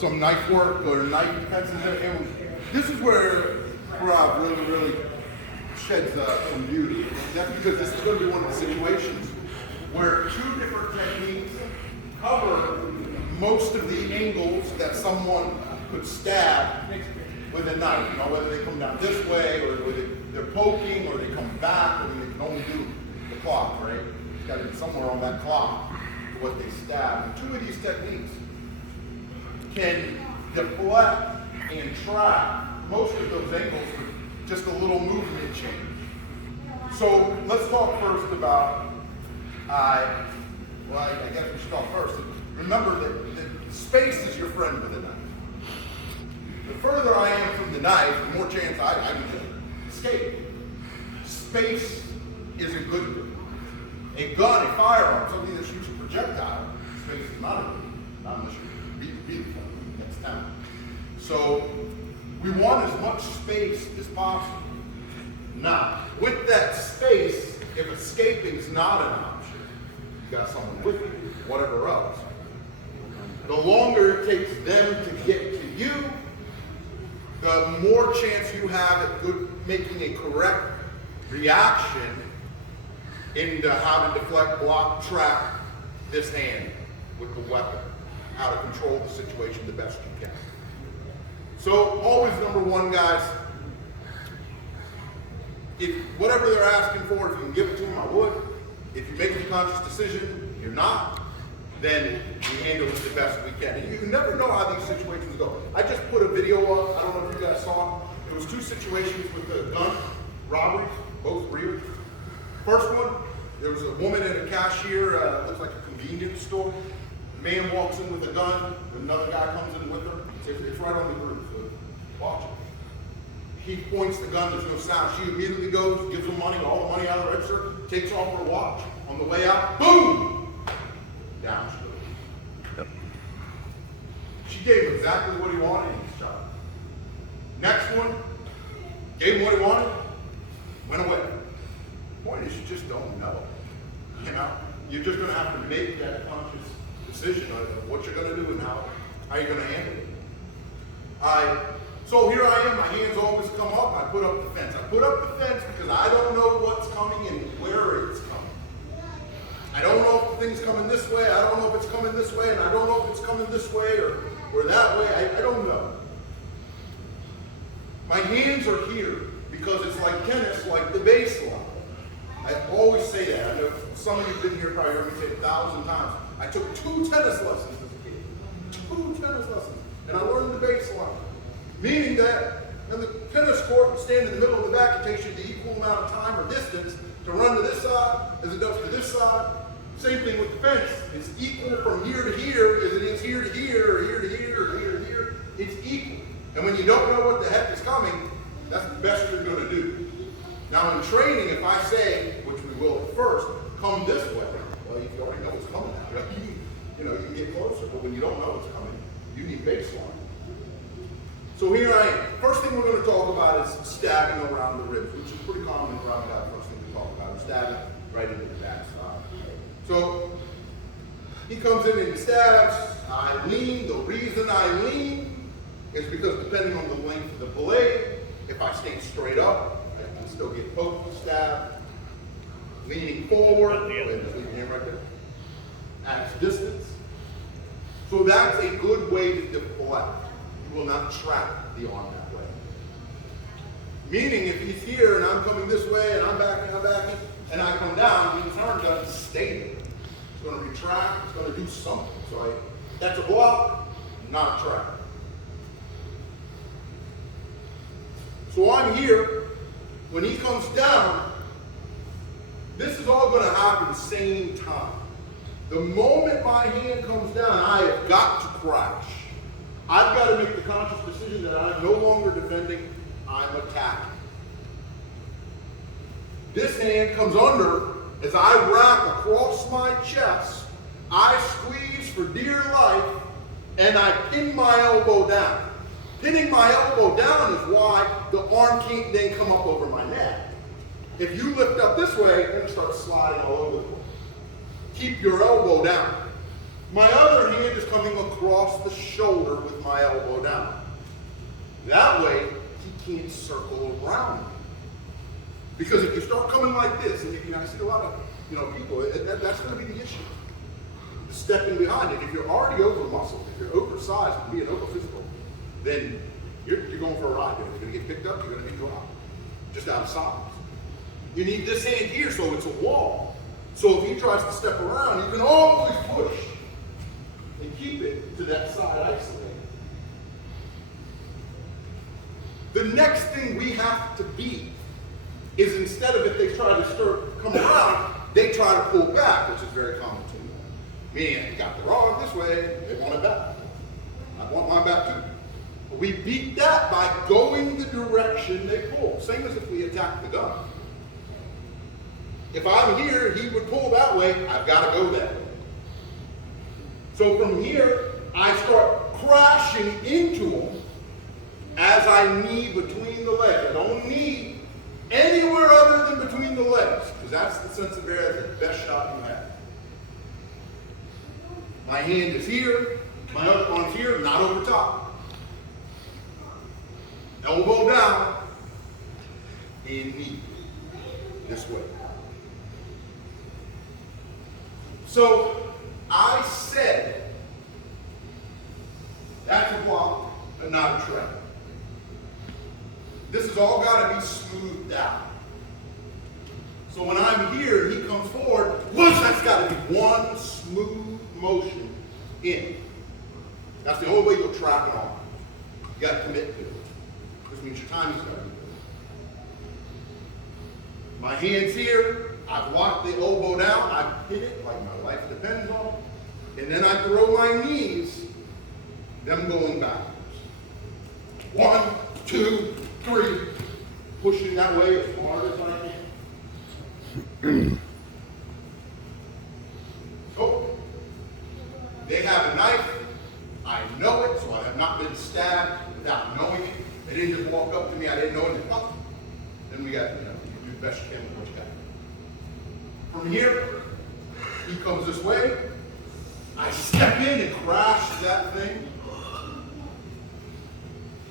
some knife work or knife defenses, and this is where Rob really sheds some beauty. That's because this is going to be one of the situations where two different techniques cover most of the angles that someone could stab with a knife. You know, whether they come down this way or whether they're poking or they come back. I mean, they can only do the clock, right? It's got to be somewhere on that clock for what they stab. And two of these techniques can deflect and trap most of those angles with just a little movement change. So let's talk first about, I guess we should talk first. Remember that space is your friend with a knife. The further I am from the knife, the more chance I can escape. Space is a good thing. A gun, a firearm, something that shoots a projectile, space is not a good thing, not unless you're really next time. So we want as much space as possible. Now, with that space, if escaping is not an option, you got someone with you, whatever else. The longer it takes them to get to you, the more chance you have at making a correct reaction into how to deflect, block, trap this hand with the weapon, how to control the situation the best you can. So always number one, guys, if whatever they're asking for, if you can give it to them, I would. If you make a conscious decision, you're not, then we handle it the best we can. And you never know how these situations go. I just put a video up, I don't know if you guys saw it. It was two situations with the gun robberies, both real. First one, there was a woman at a cashier, looks like a convenience store. The man walks in with a gun, another guy comes in with her. It's right on the group, so watch it. He points the gun, there's no sound. She immediately goes, gives him money, all the money out of the register, takes off her watch. On the way out, boom! Down she goes. Yep. She gave him exactly what he wanted, and he shot. Next one, gave him what he wanted, went away. The point is, you just don't know. You know, you're just going to have to make that conscious decision of what you're going to do and how you're going to handle it. So here I am, my hands always come up, I put up the fence. I put up the fence because I don't know what's coming and where it's coming. I don't know if the thing's coming this way, I don't know if it's coming this way, and I don't know if it's coming this way or that way, I don't know. My hands are here because it's like tennis, like the baseline. I always say that. I know some of you have been here probably heard me say it 1,000 times. I took 2 tennis lessons as a kid. 2 tennis lessons. And I learned the baseline. Meaning that in the tennis court, stand in the middle of the back, it takes you the equal amount of time or distance to run to this side as it does to this side. Same thing with the fence. It's equal from here to here as it is here to here, or here to here, or here to here. It's equal. And when you don't know what the heck is coming, that's the best you're going to do. Now in training, if I say, which we will at first, come this way, well, you already know what's coming. You can get closer, but when you don't know what's coming, you need baseline. So here I am. First thing we're going to talk about is stabbing around the ribs, which is pretty common around that. First thing we talk about is stabbing right into the backside. So he comes in and he stabs. I lean. The reason I lean is because depending on the length of the blade, if I stay straight up, I can still get poked, stabbed. Leaning forward, leave your hand right there, adds distance. So that's a good way to deflect. You will not trap the arm that way. Meaning if he's here and I'm coming this way and I'm backing, and I come down, the turn doesn't stay there. It's going to retract, it's going to do something. So that's a block, not a trap. So I'm here. When he comes down, this is all going to happen same time. The moment my hand comes down, I have got to crash. I've got to make the conscious decision that I'm no longer defending, I'm attacking. This hand comes under as I wrap across my chest. I squeeze for dear life, and I pin my elbow down. Pinning my elbow down is why the arm can't then come up over my neck. If you lift up this way, it's going to start sliding all over the place. Keep your elbow down. My other hand is coming across the shoulder with my elbow down. That way, he can't circle around me. Because if you start coming like this, and I see a lot of people, that's going to be the issue. The stepping behind it. If you're already over muscled, if you're oversized and being over physical, then you're going for a ride. You're going to get picked up, you're going to be dropped. Just out of size. You need this hand here so it's a wall. So if he tries to step around, you can always push and keep it to that side isolated. The next thing we have to be is instead of if they try to come around, they try to pull back, which is very common to me. Meaning, you got the rod this way, they want it back. I want mine back too. But we beat that by going the direction they pull. Same as if we attack the gun. If I'm here, he would pull that way, I've got to go that way. So from here, I start crashing into him as I knee between the legs. I don't knee anywhere other than between the legs, because that's the sense of area, that's the best shot you have. My hand is here, my other arm's here, not over top. Elbow down, and knee this way. So I said that's a block, but not a trap. This has all got to be smoothed out. So when I'm here and he comes forward, that's got to be one smooth motion in. That's the only way you'll track it on. You got to commit to it. Which means your timing's got to be good. My hand's here. I've locked the elbow down. I've hit it like my life depends on it. And then I throw my knees, them going backwards. 1, 2, 3. Pushing that way as hard as I can. Oh. They have a knife. I know it, so I have not been stabbed without knowing it. They didn't just walk up to me. I didn't know it. Then we got, you do the best you can with what you got. From here, he comes this way. I step in and crash that thing.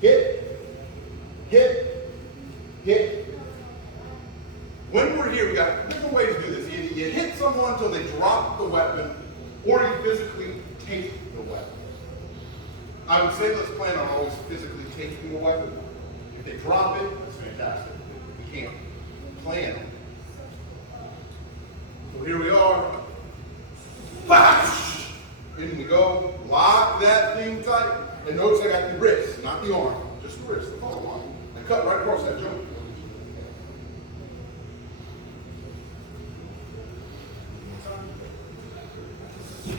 Hit, hit, hit. When we're here, we got different ways to do this. Either you hit someone until they drop the weapon, or you physically take the weapon. I would say let's plan on always physically taking the weapon. If they drop it, that's fantastic. We can't plan on it. So here we are. Bash! In we go. Lock that thing tight. And notice I got the wrist, not the arm. Just the wrist, the whole arm. I cut right across that joint.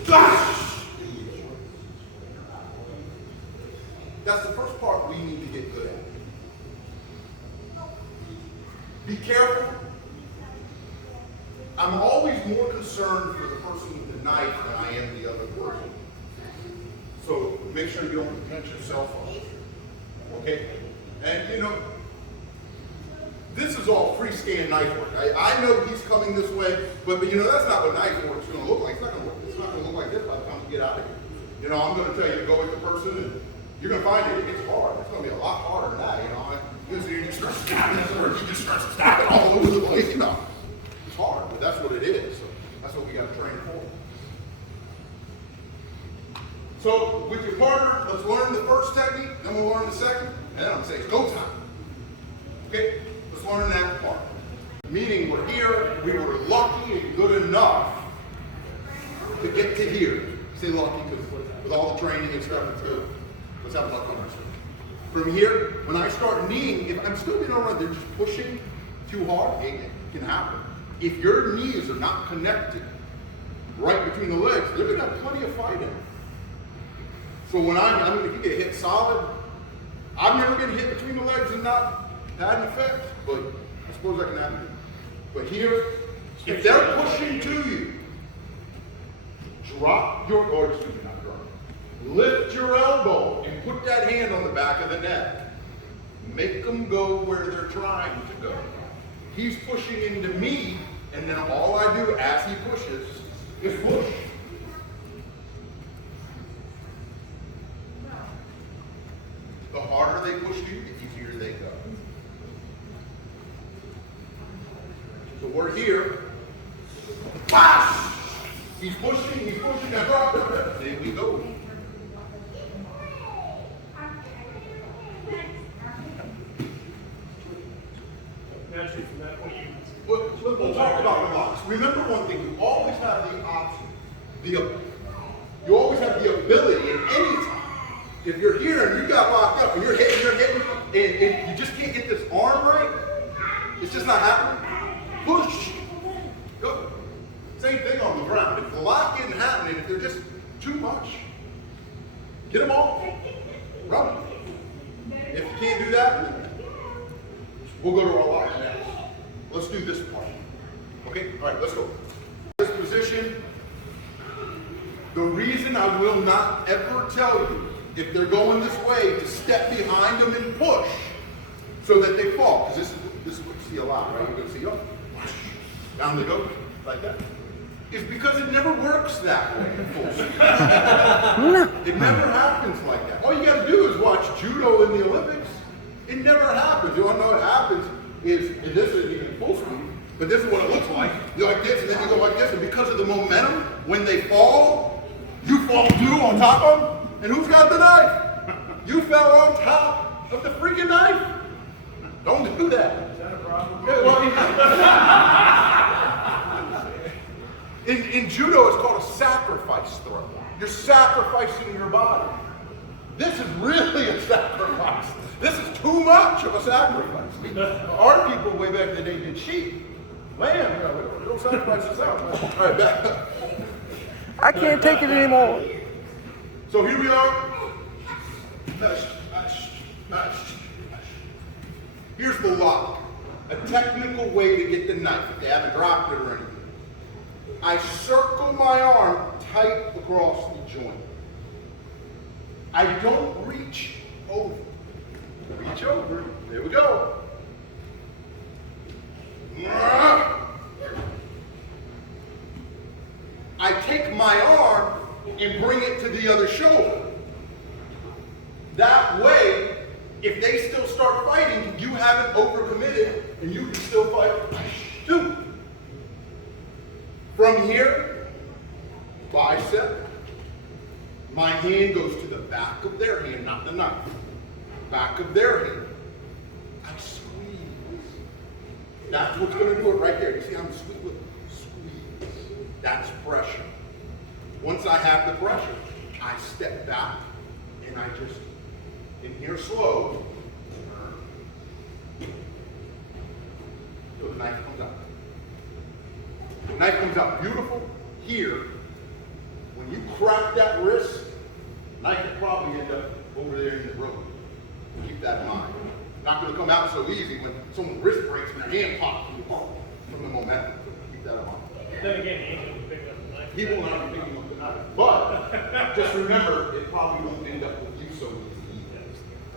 Bash! That's the first part we need to get good at. Be careful. I'm always more concerned for the person with the knife than I am the other person. So make sure you don't pinch yourself up. Okay? And this is all freestand knife work. I know he's coming this way, but that's not what knife work is going to look like. It's not going to look like this by the time you get out of here. I'm going to tell you to go with the person, and you're going to find it's hard. It's going to be a lot harder than that. You just start stabbing everywhere. You just start stabbing all over the place. It's hard, but that's what it is. So that's what we got to train for. So with your partner, let's learn the first technique, then we'll learn the second, and then I'm going to say it's go time. Okay? Let's learn that part. Meaning we're here, we were lucky and good enough to get to here. Say lucky because with all the training and stuff, it's good. Let's have luck on this. From here, when I start kneeing, if I'm still being around, they're just pushing too hard, it can happen. If your knees are not connected right between the legs, they're going to have plenty of fight in them. So when if you get hit solid, I've never been hit between the legs and not had an effect, but I suppose I can have it. But here, if they're pushing to you, lift your elbow and put that hand on the back of the neck. Make them go where they're trying to go. He's pushing into me, and then all I do as he pushes is push. harder they push you, the easier they go. So we're here. Bash! He's pushing, now drop it. There we go. We'll talk about the locks. Remember one thing, you always have the option. You always have the ability at any time. If you're here and you got locked up and you're hitting, and you just can't get this arm right, it's just not happening. Push. Go. Same thing on the ground. If the lock isn't happening, if they're just too much, get them off. Run. If you can't do that, we'll go to our lock next. Let's do this part. Okay? All right, let's go. This position, the reason I will not ever tell you if they're going this way to step behind them and push so that they fall, because this is what you see a lot, right? You're going to see, oh, down they go, like that. Is because it never works that way in full speed. It never happens like that. All you got to do is watch judo in the Olympics. It never happens. You want to know what happens is, and this isn't even full speed, but this is what it looks like. You go like this, and then you go like this, and because of the momentum, when they fall, you fall too on top of them, and who's got the knife? You fell on top of the freaking knife. Don't do that. Is that a problem? In judo, it's called a sacrifice throw. You're sacrificing your body. This is really a sacrifice. This is too much of a sacrifice. Our people way back in the day did sheep. Lamb, we don't sacrifice this out. All right, back. I can't take it anymore. So here we are. Here's the lock. A technical way to get the knife if they haven't dropped it or anything. I circle my arm tight across the joint. I don't reach over. Reach over. There we go. I take my arm and bring it to the other shoulder. That way, if they still start fighting, you haven't overcommitted and you can still fight. Two. From here, bicep. My hand goes to the back of their hand, not the knife. Back of their hand. I squeeze. That's what's going to do it right there. You see how I'm squeezing? Squeeze. That's pressure. Once I have the pressure, I step back and I just, in here slow, so the knife comes out. The knife comes out beautiful here. When you crack that wrist, the knife will probably end up over there in the road. Keep that in mind. Not going to come out so easy when someone's wrist breaks and their hand pops from the momentum. Keep that in mind. Then again, he will pick up the knife. He will not be picking up the knife. But just remember, it probably won't end up with you so easy.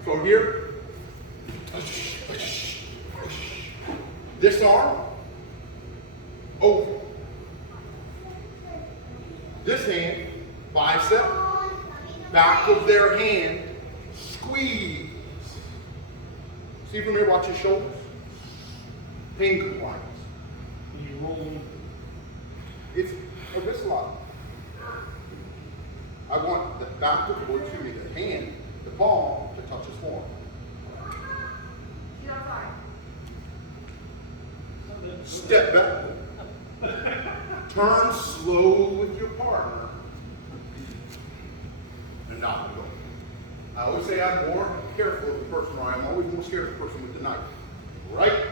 So here, this arm, over. This hand, bicep, back of their hand, squeeze. See from here, watch your shoulders. Pain compliance. You roll. It's a wrist lock. I want the back of the hand, the palm, to touch his forearm. Step back. Turn slow with your partner. And not go. I always say I'm more careful of the person, or I'm always more scared of the person with the knife. Right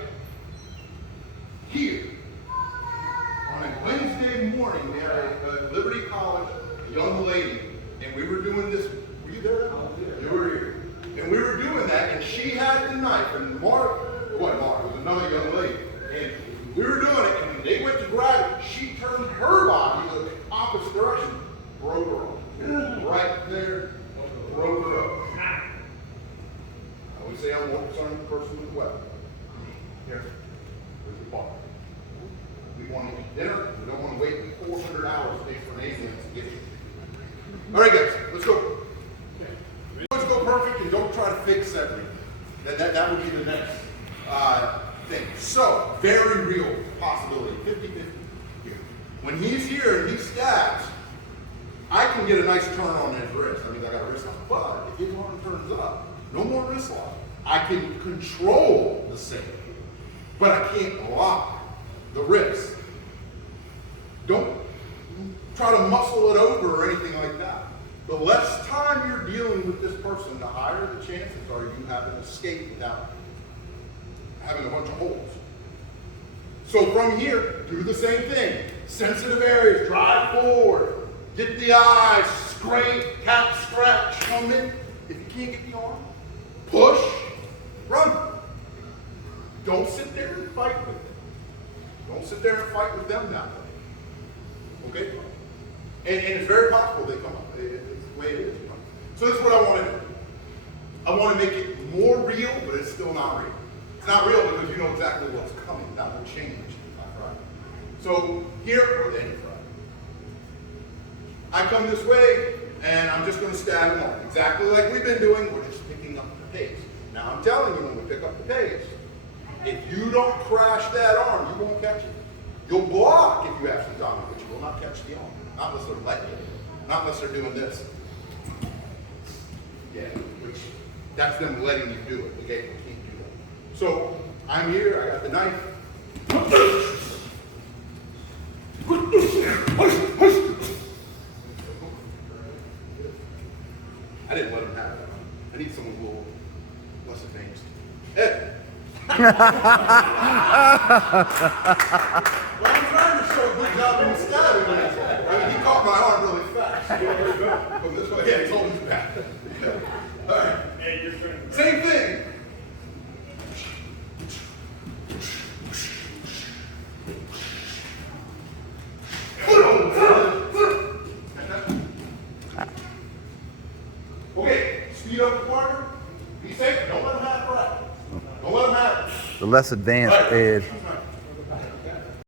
here. On a Wednesday morning, we had a Liberty College, a young lady, and we were doing this. Were you there? You were here. And we were doing that, and she had the knife, and Mark, it was another young lady. And we were doing it, and when they went to grab it, she turned her body the opposite direction, broke her up. Right there, broke her up. I would say I'm more concerned with the person with the weapon. Here, there's the bar. We want to eat dinner. We don't want to wait 400 hours to pay for an ambulance to get you. All right, guys, let's go. Let's go perfect and don't try to fix everything. That would be the next thing. So, very real possibility, 50-50 here. When he's here and he stabs, I can get a nice turn on his wrist. I mean, I got a wrist lock, but if his arm turns up, no more wrist lock. I can control the sink, but I can't lock the wrist. Don't try to muscle it over or anything like that. The less time you're dealing with this person, the higher the chances are you have an escape without having a bunch of holes. So from here, do the same thing. Sensitive areas, drive forward, get the eyes, scrape, tap, scratch, come in. If you can't get the arm, push, run. Don't sit there and fight with them. Don't sit there and fight with them that way. Okay? And it's very possible they come up. It's the way it is. So this is what I want to do. I want to make it more real, but it's still not real. It's not real because you know exactly what's coming. That will change by Friday. So here, or any Friday, I come this way, and I'm just going to stab him off. Exactly like we've been doing, we're just picking up the pace. Now I'm telling you, when we pick up the pace, if you don't crash that arm, you won't catch it. You'll block if you have some time, but you will not catch the arm. Not unless they're letting you. Not unless they're doing this. Yeah, which, that's them letting you do it. The gate can't do that. So, I'm here, I got the knife. I didn't let him have it. I need someone who will less advanced. Ed! Well, I'm trying to show a good job in stabbing. I mean, he caught my arm really fast. From this way, yeah, he's holding his back. All right. Yeah, you're turning. Same thing. Okay, speed up the partner. Be safe. Don't let him have it. Don't let him have it. The less advanced Ed.